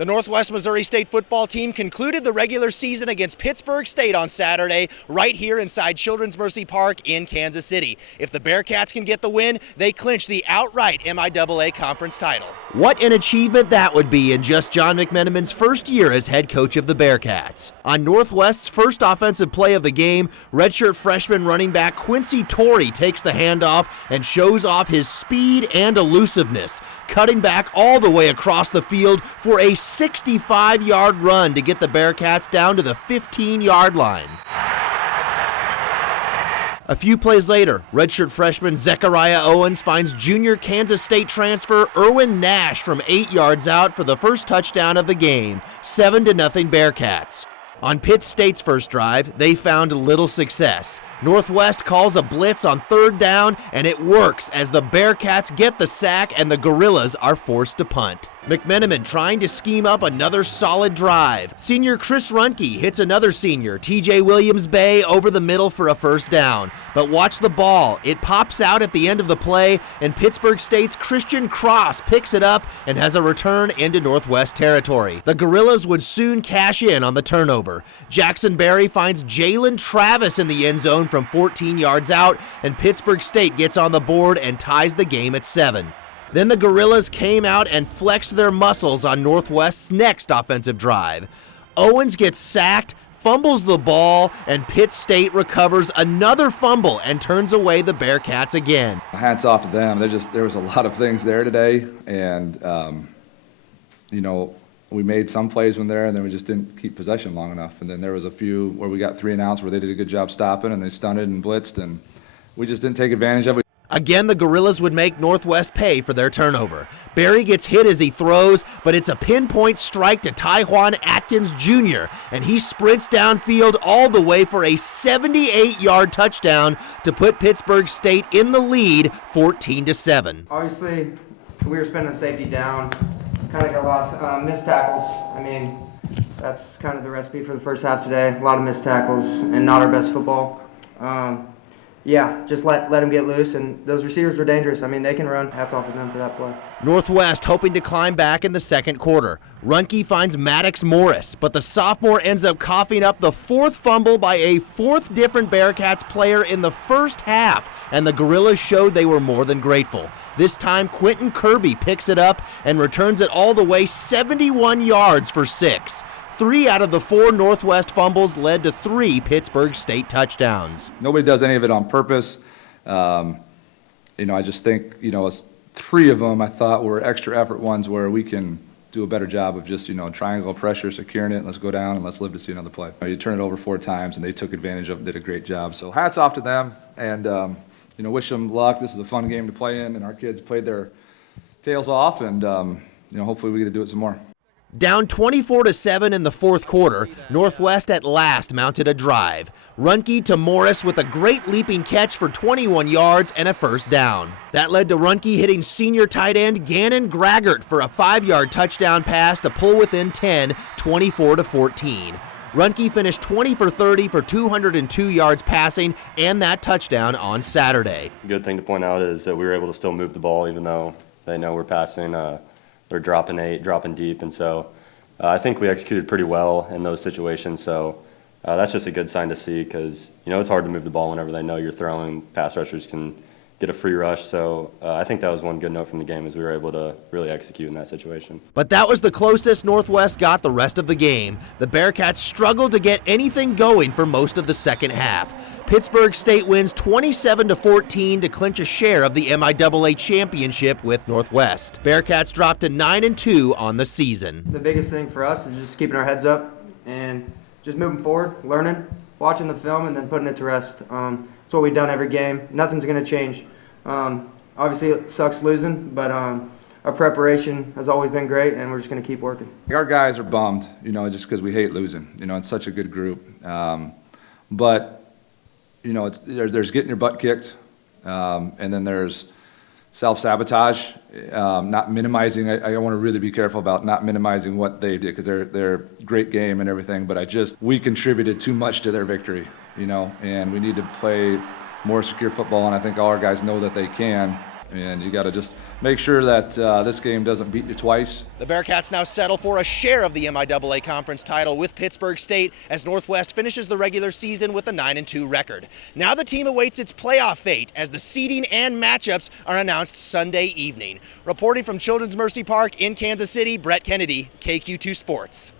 The Northwest Missouri State football team concluded the regular season against Pittsburgh State on Saturday, right here inside Children's Mercy Park in Kansas City. If the Bearcats can get the win, they clinch the outright MIAA conference title. What an achievement that would be in just John McMenamin's first year as head coach of the Bearcats. On Northwest's first offensive play of the game, redshirt freshman running back Quincy Torrey takes the handoff and shows off his speed and elusiveness, cutting back all the way across the field for a 65-yard run to get the Bearcats down to the 15-yard line. A few plays later, redshirt freshman Zechariah Owens finds junior Kansas State transfer Erwin Nash from 8 yards out for the first touchdown of the game, 7-0 Bearcats. On Pitt State's first drive, they found little success. Northwest calls a blitz on third down, and it works as the Bearcats get the sack and the Gorillas are forced to punt. McMenamin trying to scheme up another solid drive. Senior Chris Runke hits another senior, TJ Williams-Bay, over the middle for a first down. But watch the ball. It pops out at the end of the play, and Pittsburgh State's Christian Cross picks it up and has a return into Northwest territory. The Gorillas would soon cash in on the turnover. Jackson Berry finds Jalen Travis in the end zone from 14 yards out, and Pittsburgh State gets on the board and ties the game at 7. Then the Gorillas came out and flexed their muscles on Northwest's next offensive drive. Owens gets sacked, fumbles the ball, and Pitt State recovers another fumble and turns away the Bearcats again. Hats off to them. There was a lot of things there today, and we made some plays when there, and then we just didn't keep possession long enough. And then there was a few where we got 3 and outs where they did a good job stopping, and they stunted and blitzed, and we just didn't take advantage of it. Again, the Gorillas would make Northwest pay for their turnover. Barry gets hit as he throws, but it's a pinpoint strike to Tyjuan Atkins Jr., and he sprints downfield all the way for a 78-yard touchdown to put Pittsburgh State in the lead 14-7. Obviously, we were spending safety down, kind of got lost. Missed tackles. I mean, that's kind of the recipe for the first half today. A lot of missed tackles and not our best football. Yeah, just let them get loose, and those receivers were dangerous. I mean, they can run. Hats off to them for that play. Northwest hoping to climb back in the second quarter. Runke finds Maddox Morris, but the sophomore ends up coughing up the 4th fumble by a 4th different Bearcats player in the first half, and the Gorillas showed they were more than grateful. This time, Quentin Kirby picks it up and returns it all the way 71 yards for 6. 3 out of the 4 Northwest fumbles led to 3 Pittsburgh State touchdowns. Nobody does any of it on purpose. I just think, 3 of them I thought were extra effort ones where we can do a better job of just, triangle pressure, securing it, let's go down and let's live to see another play. You turn it over 4 times and they took advantage of it, did a great job. So hats off to them, and wish them luck. This is a fun game to play in, and our kids played their tails off, and hopefully we get to do it some more. Down 24-7 in the fourth quarter, Northwest at last mounted a drive. Runke to Morris with a great leaping catch for 21 yards and a first down. That led to Runke hitting senior tight end Gannon Graggart for a 5-yard touchdown pass to pull within 10, 24-14. Runke finished 20 for 30 for 202 yards passing and that touchdown on Saturday. Good thing to point out is that we were able to still move the ball even though they know we're passing. They're dropping 8, dropping deep, and so I think we executed pretty well in those situations. So that's just a good sign to see because, it's hard to move the ball whenever they know you're throwing. Pass rushers can get a free rush. So I think that was one good note from the game is we were able to really execute in that situation. But that was the closest Northwest got the rest of the game. The Bearcats struggled to get anything going for most of the second half. Pittsburgh State wins 27-14 to clinch a share of the MIAA championship with Northwest. Bearcats dropped to 9-2 on the season. The biggest thing for us is just keeping our heads up and just moving forward, learning, watching the film, and then putting it to rest. It's what we've done every game. Nothing's going to change. Obviously, it sucks losing, but our preparation has always been great, and we're just going to keep working. Our guys are bummed, just because we hate losing. It's such a good group. But there's getting your butt kicked, and then there's self-sabotage, not minimizing. I want to really be careful about not minimizing what they did because they're a great game and everything, but we contributed too much to their victory, and we need to play more secure football, and I think all our guys know that they can. And you got to just make sure that this game doesn't beat you twice. The Bearcats now settle for a share of the MIAA conference title with Pittsburgh State as Northwest finishes the regular season with a 9-2 record. Now the team awaits its playoff fate as the seeding and matchups are announced Sunday evening. Reporting from Children's Mercy Park in Kansas City, Brett Kennedy, KQ2 Sports.